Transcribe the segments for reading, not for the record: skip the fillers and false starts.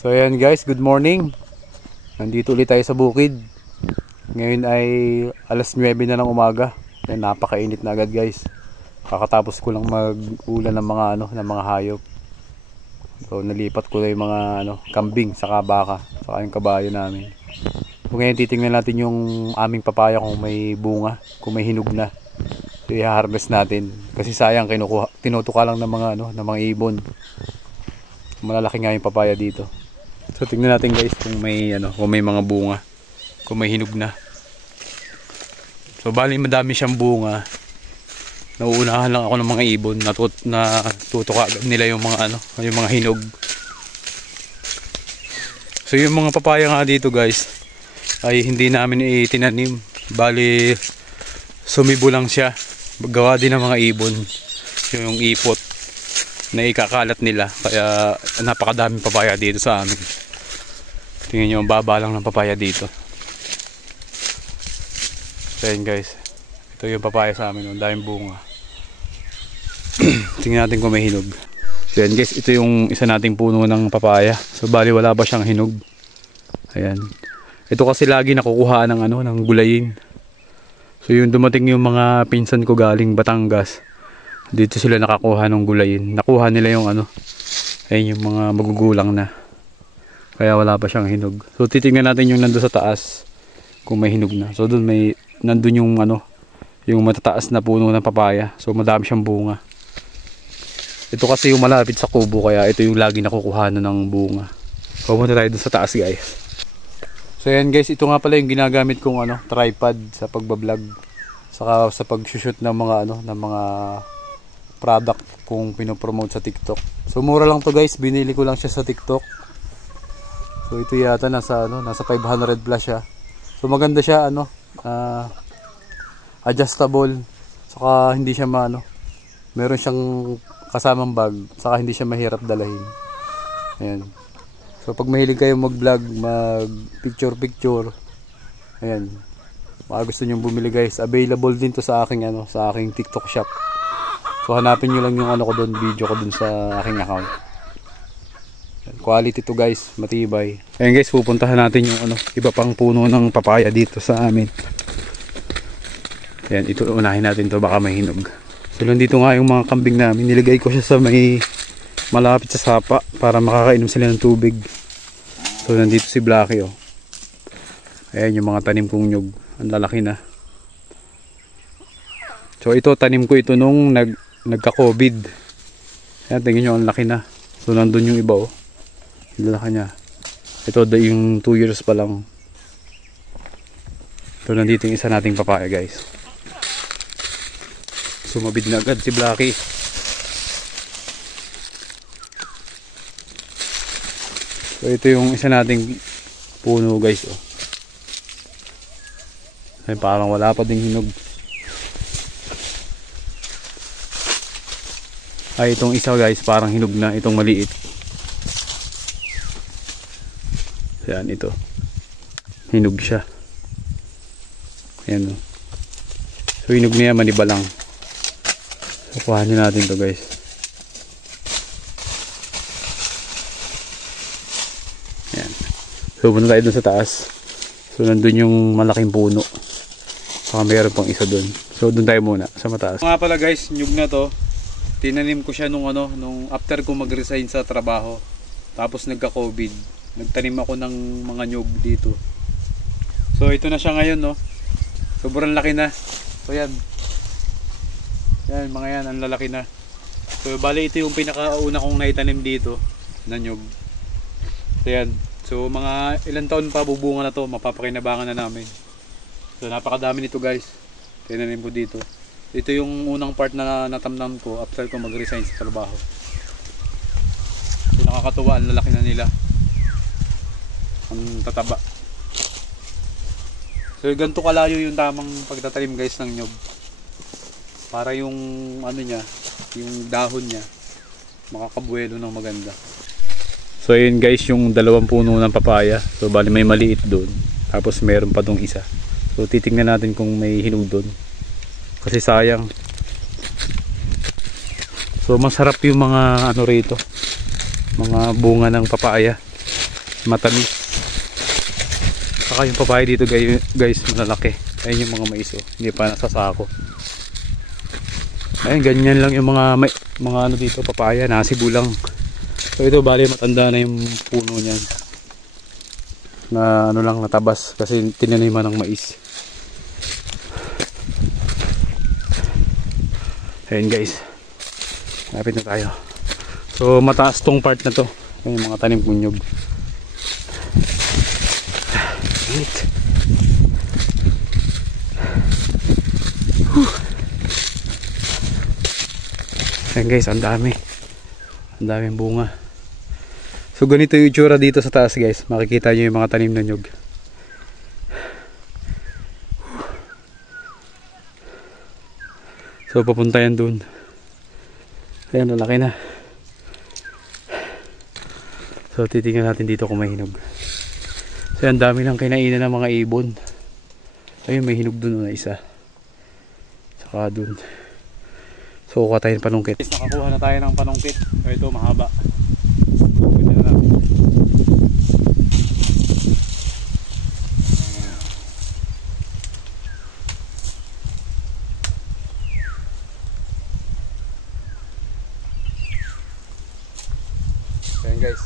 So ayan guys, good morning. Nandito ulit tayo sa bukid. Ngayon ay alas 9 na ng umaga. Ayan, napakainit na agad guys. Kakatapos ko lang mag-ulan ng mga hayop. So nalipat ko na yung mga kambing saka baka, saka yung kabayo namin. So ngayon titingnan natin yung aming papaya kung may bunga, kung may hinog na. So i-harvest natin kasi sayang tinutuka lang ng mga ibon. Malalaki nga yung papaya dito. So tingnan natin guys kung may mga bunga, kung may hinog na. So bali madami siyang bunga. Nauunahan lang ako ng mga ibon na tutuka nila yung mga hinog. So yung mga papaya nga dito guys ay hindi namin itinanim. Bali sumibo lang siya. Gawa din ng mga ibon. Yung ipot na ikakalat nila, kaya napakadaming papaya dito sa amin. Tingnan nyo, ang baba lang ng papaya dito. So yun guys, ito yung papaya sa amin, ang daming bunga. Tingnan natin kung may hinog. So yan guys, ito yung isa nating puno ng papaya. So bali wala pa siyang hinog. Ayan, ito kasi lagi nakukuha ng gulayin. So yung dumating yung mga pinsan ko galing Batangas, dito sila nakakuha ng gulayin. Nakuha nila yung ayun yung mga magugulang na. Kaya wala pa siyang hinog. So titingnan natin yung nandoon sa taas kung may hinog na. So doon nandun yung matataas na puno ng papaya. So madami siyang bunga. Ito kasi yung malapit sa kubo, kaya ito yung lagi nakukuha ng bunga. Pumunta tayo doon sa taas guys. So yan guys, ito nga pala yung ginagamit kong tripod sa pagbablog. Saka sa pag-shoot ng mga product kung pinopromote sa TikTok. So mura lang to guys, binili ko lang siya sa TikTok. So ito yata nasa 500 plus siya. So maganda siya adjustable. Saka hindi siya meron siyang kasamang bag, saka hindi siya mahirap dalahin. Ayan. So pag mahilig kayo mag-vlog, mag-picture, ayan. Baka gusto niyo bumili guys, available din to sa aking TikTok shop. So hanapin nyo lang yung ko doon, video ko doon sa aking account. Quality to guys, matibay. Ayun guys, pupuntahan natin yung iba pang puno ng papaya dito sa amin. Ayan, ito unahin natin to, baka may hinog. So nandito nga yung mga kambing namin, niligay ko siya sa may malapit sa sapa para makakainom sila ng tubig. So nandito si Blacky oh. Ayan yung mga tanim kong nyug, ang lalaki na. So ito, tanim ko ito nung nagka-COVID. Ayan, tingin nyo, ang laki na. So nandun yung iba oh, yung laki niya. Ito yung 2 years pa lang. So nandito yung isa nating papaya guys. Sumabid na agad si Blacky. So ito yung isa nating puno guys oh. Ay, parang wala pa ding hinog. Ay, itong isa guys parang hinog na, itong maliit. Ayan, ito hinog siya. Ayan o. So hinog niya, maniba lang. So kuhanin natin to guys. Ayan. So punta tayo dun sa taas. So nandun yung malaking puno. Saka mayroon pang isa dun. So dun tayo muna sa mataas. Nga pala guys, nyug na to. Tinanim ko siya nung after ko mag-resign sa trabaho. Tapos nagka-COVID. Nagtanim ako ng mga nyug dito. So ito na siya ngayon no. Sobrang laki na. So yan. Yan mga yan, ang lalaki na. So bali ito yung pinakauna kong naitanim dito na nyug. So yan. So mga ilang taon pa bubunga na to, mapapakinabangan na namin. So napakadami nito guys. Tinanim ko dito. Ito yung unang part na natamnam ko after ko mag-resign sa trabaho. So nakakatuwa, ang lalaki na nila. Ang tataba. So ganito kalayo yung tamang pagtatanim guys ng nyug. Para yung niya, yung dahon niya makakabuelo ng maganda. So ayun guys, yung dalawang puno ng papaya. So bali may maliit doon. Tapos meron pa dong isa. So titingnan natin kung may hinog doon. Kasi sayang. So masarap yung mga rito, mga bunga ng papaya. matamis. Saka yung papaya dito guys malalaki. Ayun yung mga mais oh. Hindi pa nasasako. Ayun, ganyan lang yung mga ano dito, papaya, nasibulang. So ito bali matanda na yung puno niyan. Na ano lang natabas kasi tinaniman ng mais. Ayun guys. Lapit na tayo. So mataas tong part na to. Ayun yung mga tanim kunyog. Wait. Ayan guys, ang daming bunga. So ganito yung itsura dito sa taas guys. Makikita nyo yung mga tanim na nyug. So papunta yan dun. Ayan, lalaki na. So titingnan natin dito kung may hinog. So ang dami lang kinainan ng mga ibon. Ayun, may hinog dun na isa. Saka dun. So kuha tayo ng panungkit. Nakakuha na tayo ng panungkit. So ito mahaba. Pwede na natin. Ayan guys.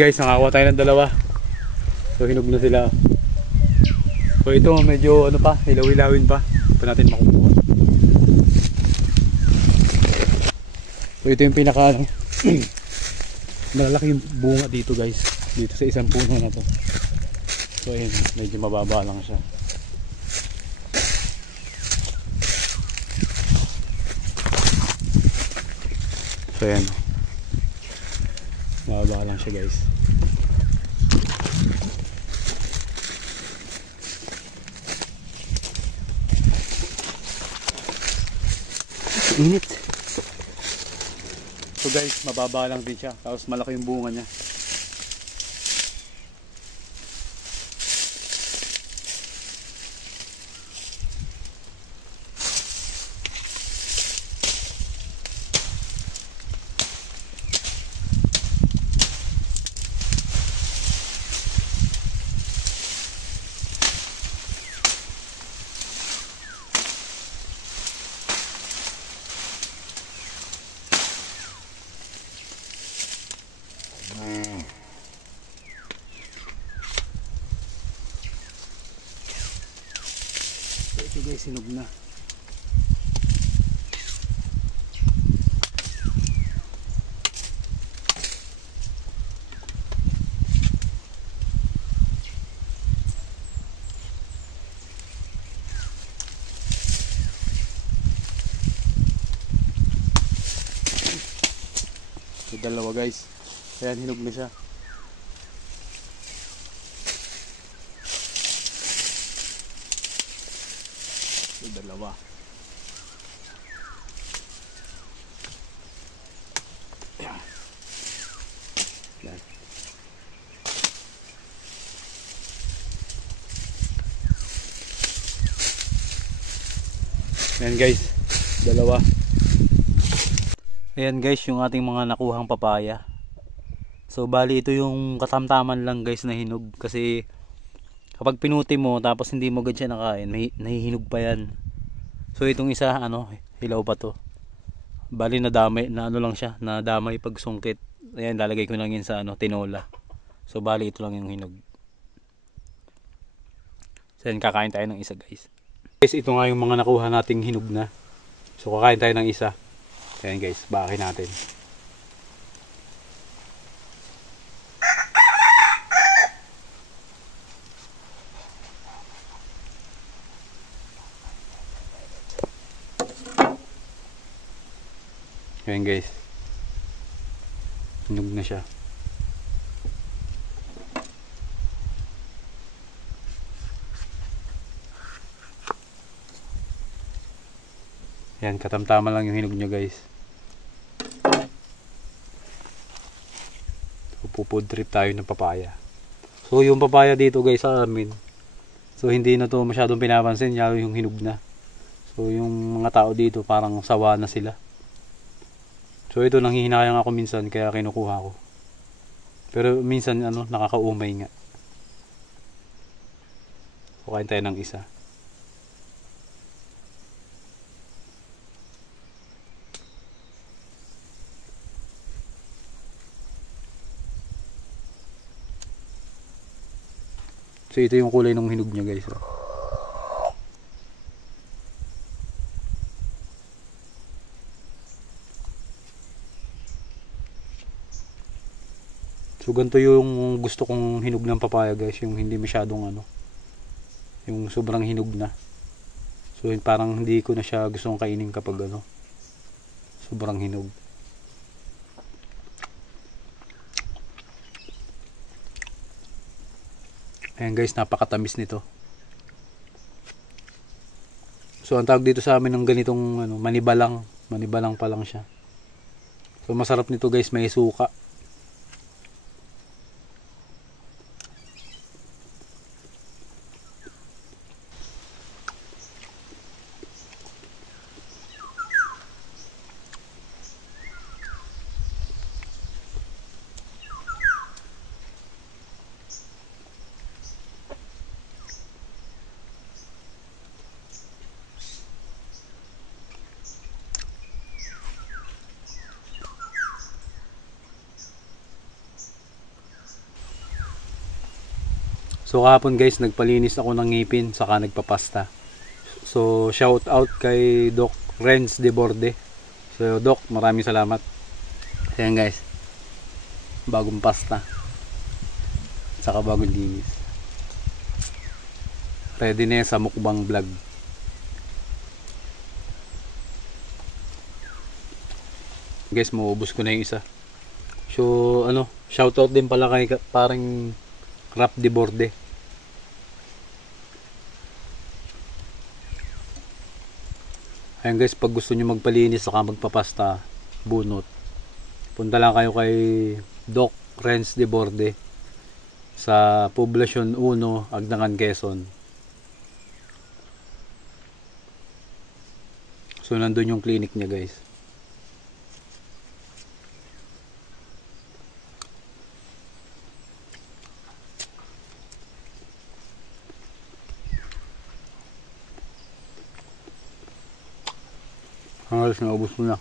Guys, nakakuha tayo ng dalawa. So hinog na sila. So ito medyo ano pa, hilaw-hilawin pa. Hindi pa natin makukuha. So ito yung pinaka ano, malalaki yung bunga dito guys. Dito sa isang puno na to. So ayun, medyo mababa lang siya. So ayan, mababa lang siya guys. Init. So guys, mababa lang din siya. Tapos malaki yung bunga niya. Ito guys, sinog na. Ito dalawa guys. Ayan, hinog na siya. Dalawa. Yan. Yan. Yan guys, dalawa. Ayan guys, yung ating mga nakuhang papaya. So bali ito yung katamtaman lang guys na hinog. Kasi kapag pinuti mo tapos hindi mo agad siya nakain, nahihinog pa yan. So itong isa ano, hilaw pa to. Bali nadamay, na ano lang siya, nadamay pag sungkit. Ayan, lalagay ko lang yun sa ano, tinola. So bali ito lang yung hinog. So yan, kakain tayo ng isa guys. Guys, ito nga yung mga nakuha nating hinog na. So kakain tayo ng isa. Ayan guys, bakakin natin. Ayan guys, hinog na siya. Ayan, katamtama lang yung hinog niya guys. So, food trip tayo ng papaya. So yung papaya dito guys sa amin, so hindi na to masyadong pinapansin, lalo yung hinog na. So yung mga tao dito parang sawa na sila. So ito nanghihinayang ako minsan kaya kinukuha ko. Pero minsan ano, nakakaumay nga. So kain tayo ng isa. So ito yung kulay ng hinog niya guys. So ganito yung gusto kong hinog ng papaya guys, yung hindi masyadong ano, yung sobrang hinog na. So parang hindi ko na siya gustong kainin kapag ano, sobrang hinog. Ayan guys, napakatamis nito. So ang tawag dito sa amin ng ganitong ano, manibalang pa lang siya. So masarap nito guys, may suka. So kahapon guys, nagpalinis ako ng ngipin saka nagpapasta. So shout out kay Doc Renz de Borde. So Doc, maraming salamat. Ayan guys, bagong pasta saka bagong linis. Ready na sa mukbang vlog. Guys, maubos ko na yung isa. So ano, shout out din pala kay parang Rap de Borde. Ayan guys, pag gusto nyo magpalinis saka magpapasta, bunot, punta lang kayo kay Doc Renz de Borde sa Poblacion 1, Agdangan, Quezon. So nandun yung clinic niya guys. Halos naubos mo na.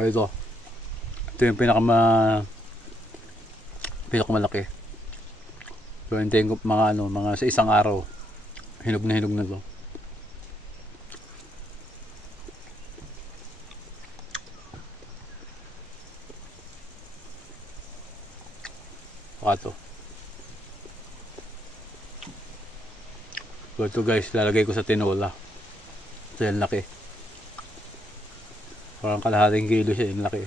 Ito yung pinakamalaki. So hintayin ko mga ano, mga sa isang araw, hinog na to. Saka to. So ito guys, lalagay ko sa tinola. So yan laki. Parang kalahating kilo siya, yung laki.